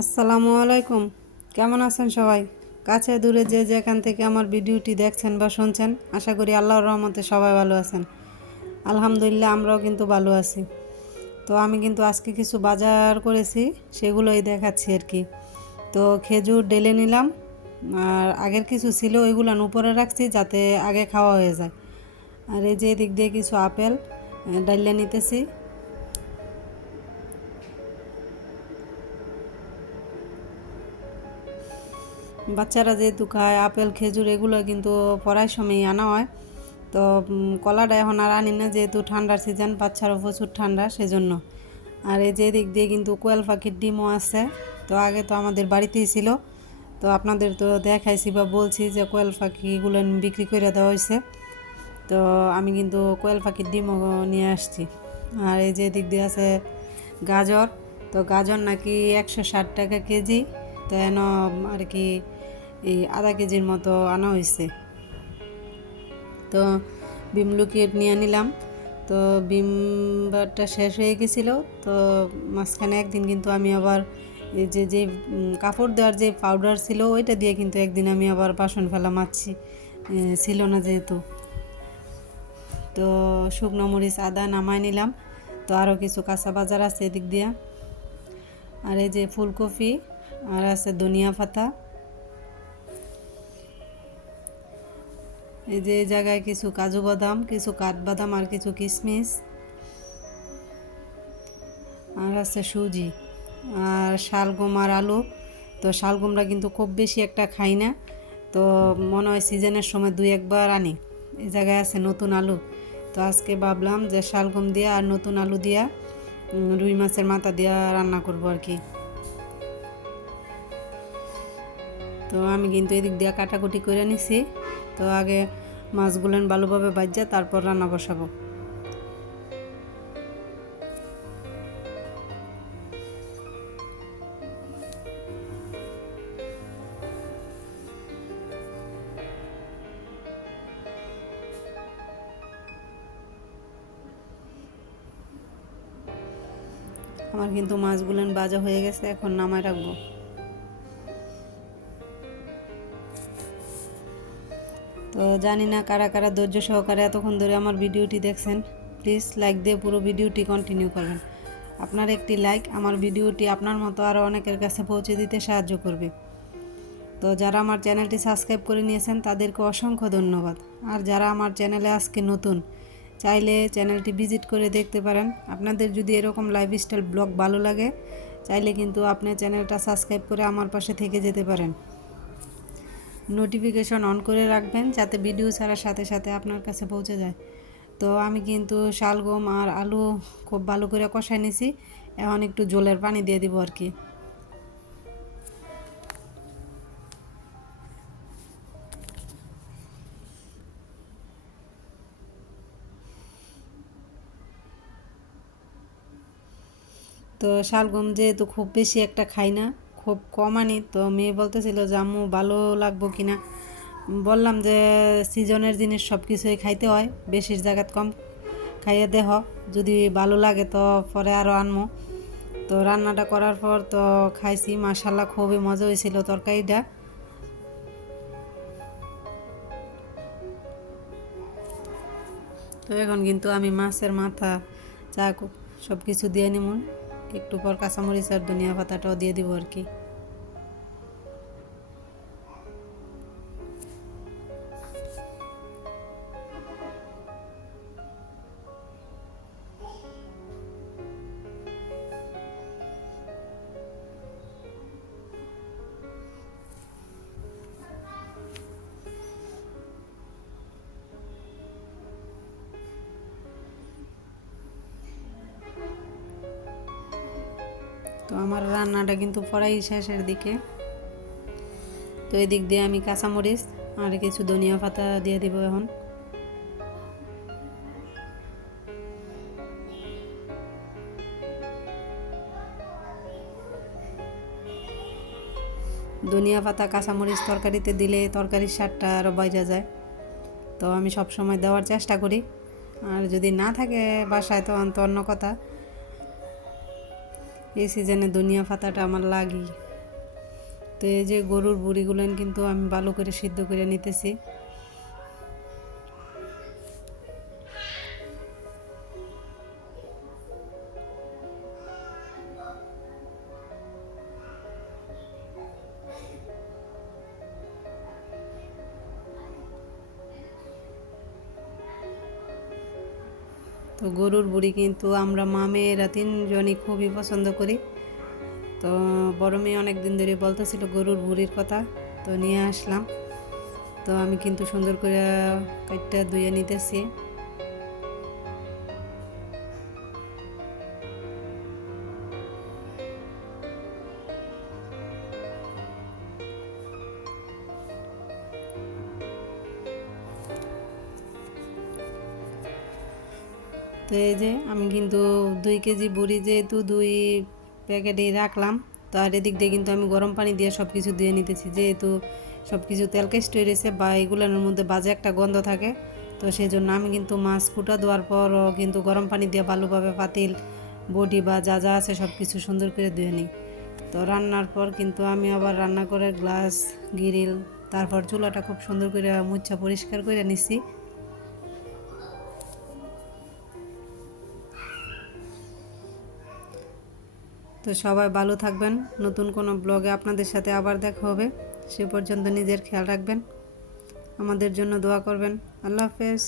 আসসালামু আলাইকুম। কেমন আছেন সবাই? কাছে দূরে যে যেখান থেকে আমার ভিডিওটি দেখছেন বা শুনছেন, আশা করি আল্লাহর রহমতে সবাই ভালো আছেন। আলহামদুলিল্লাহ আমরাও কিন্তু ভালো আছি। তো আমি কিন্তু আজকে কিছু বাজার করেছি, সেগুলোই দেখাচ্ছি আর কি। তো খেজুর ডেলে নিলাম, আর আগের কিছু ছিল ওইগুলো উপরে রাখছি যাতে আগে খাওয়া হয়ে যায়। আর এই যে এদিক দিয়ে কিছু আপেল ডাইলে নিতেছি। বাচ্চারা যেহেতু খায় আপেল খেজুর, এগুলো কিন্তু পড়ার সময় আনা হয়। তো কলাটা এখন আর আনি না, যেহেতু ঠান্ডার সিজন, বাচ্চারও প্রচুর ঠান্ডা সেজন্য। আর এই যে দিক দিয়ে কিন্তু কোয়েল পাখির ডিমও আছে। তো আগে তো আমাদের বাড়িতেই ছিল, তো আপনাদের তো দেখাইছি বা বলছি যে কোয়েল পাখিগুলো বিক্রি করে দেওয়া হয়েছে। তো আমি কিন্তু কোয়েল পাখির ডিমও নিয়ে আসছি। আর এই যে দিক দিয়ে আছে গাজর। তো গাজর নাকি 160 টাকা কেজি। তো এন আর কি এই আধা কেজির মতো আনা হয়েছে। তো বিম লুকিয়ে নিয়ে নিলাম। তো বিমবারটা শেষ হয়ে গেছিলো। তো মাঝখানে একদিন কিন্তু আমি আবার এই যে কাপড় দেওয়ার যে পাউডার ছিল ওইটা দিয়ে কিন্তু একদিন আমি আবার বাসন ফেলা মাছি ছিল না যেহেতু। তো শুকনো মরিচ আদা নামাই নিলাম। তো আরও কিছু কাঁচা বাজার আছে এদিক দিয়ে। আর এই যে ফুলকপি, আর আছে ধনিয়া পাতা। এই যে এই জায়গায় কিছু কাজু বাদাম, কিছু কাঠবাদাম, আর কিছু কিশমিশ, আর আছে সুজি, আর শালগম আর আলু। তো শালগমটা কিন্তু খুব বেশি একটা খাই না, তো মনে হয় সিজনের সময় দুই একবার আনি। এই জায়গায় আছে নতুন আলু। তো আজকে ভাবলাম যে শালগম দিয়া আর নতুন আলু দিয়া রুই মাছের মাথা দিয়া রান্না করবো আর কি। তো আমি কিন্তু এদিক দিয়ে কাটাকুটি করে নিছি। তো আগে মাছগুলো ভালোভাবে ভাজা তারপর রান্না বসাবো। আমার কিন্তু মাছগুলো ভাজা হয়ে গেছে, এখন নামায় রাখবো। তো জানি না কারা কারা ধৈর্য সহকারে এতক্ষণ ধরে আমার ভিডিওটি দেখছেন। প্লিজ লাইক দিয়ে পুরো ভিডিওটি কন্টিনিউ করবেন। আপনার একটি লাইক আমার ভিডিওটি আপনার মতো আরও অনেকের কাছে পৌঁছে দিতে সাহায্য করবে। তো যারা আমার চ্যানেলটি সাবস্ক্রাইব করে নিয়েছেন তাদেরকে অসংখ্য ধন্যবাদ। আর যারা আমার চ্যানেলে আজকে নতুন, চাইলে চ্যানেলটি ভিজিট করে দেখতে পারেন। আপনাদের যদি এরকম লাইফস্টাইল ব্লগ ভালো লাগে, চাইলে কিন্তু আপনি চ্যানেলটা সাবস্ক্রাইব করে আমার পাশে থেকে যেতে পারেন। নোটিফিকেশন অন করে রাখবেন যাতে ভিডিও ছাড়ার সাথে সাথে আপনার কাছে পৌঁছে যায়। তো আমি কিন্তু শালগম আর আলু খুব ভালো করে কষাই নিছি। এখন একটু জলের পানি দিয়ে দিব আর কি। তো শালগম যেহেতু খুব বেশি একটা খাই না, খুব কম আনি। তো মেয়ে বলতেছিল যে আম্মু ভালো লাগবো কিনা। বললাম যে সিজনের জিনিস সব কিছুই খাইতে হয়, বেশির জায়গাত কম খাইয়ে দেহ, যদি ভালো লাগে তো পরে আরও আনমো। তো রান্নাটা করার পর তো খাইছি, মাশাল্লাহ খুবই মজা হয়েছিল তরকারিটা। তো এখন কিন্তু আমি মাছের মাথা, চা সব কিছু দিয়ে নিব। একটু পর কাঁচামরিচ আর ধনিয়া পাতাটাও দিয়ে দিব আর কি। তো আমার রান্নাটা কিন্তু প্রায় শেষের দিকে। তো এদিক দিয়ে আমি কাঁচামরিচ আর কিছু ধনিয়া পাতা দিয়ে দিব এখন। ধনিয়া পাতা কাঁচামরিচ তরকারিতে দিলে তরকারির স্বাদটা আরও বাইরে যায়। তো আমি সব সময় দেওয়ার চেষ্টা করি, আর যদি না থাকে বাসায় তো অন্য কথা। এই সিজনে ধনিয়া পাতাটা আমার লাগি। তো এই যে গরুর বুড়িগুলো কিন্তু আমি ভালো করে সিদ্ধ করে নিতেছি। তো গরুর বুড়ি কিন্তু আমরা মা মেয়েরা তিনজনই খুবই পছন্দ করি। তো বড় মেয়ে অনেক দিন ধরে বলতেছিল গরুর বুড়ির কথা, তো নিয়ে আসলাম। তো আমি কিন্তু সুন্দর করে কাটটা ধুয়ে নিতেছি। তো এই যে আমি কিন্তু 2 কেজি বুড়ি যেহেতু 2 প্যাকেটেই রাখলাম। তো আর এদিক দিয়ে কিন্তু আমি গরম পানি দিয়ে সব কিছু দিয়ে নিতেছি, যেহেতু সব কিছু তেল কেষ্ট হয়ে রয়েছে বা এগুলোর মধ্যে বাজে একটা গন্ধ থাকে। তো সেই জন্য আমি কিন্তু মাছ কুটা দেওয়ার পরও কিন্তু গরম পানি দিয়ে ভালোভাবে পাতিল বডি বা যা যা আছে সব কিছু সুন্দর করে ধুয়ে নিই। তো রান্নার পর কিন্তু আমি আবার রান্না করে গ্লাস গ্রিল তারপর চুলাটা খুব সুন্দর করে মুছা পরিষ্কার করে নিছি। তো সবাই ভালো থাকবেন, নতুন কোনো ব্লগে আপনাদের সাথে আবার দেখা হবে। সে পর্যন্ত নিজের খেয়াল রাখবেন, আমাদের জন্য দোয়া করবেন। আল্লাহ হাফেজ।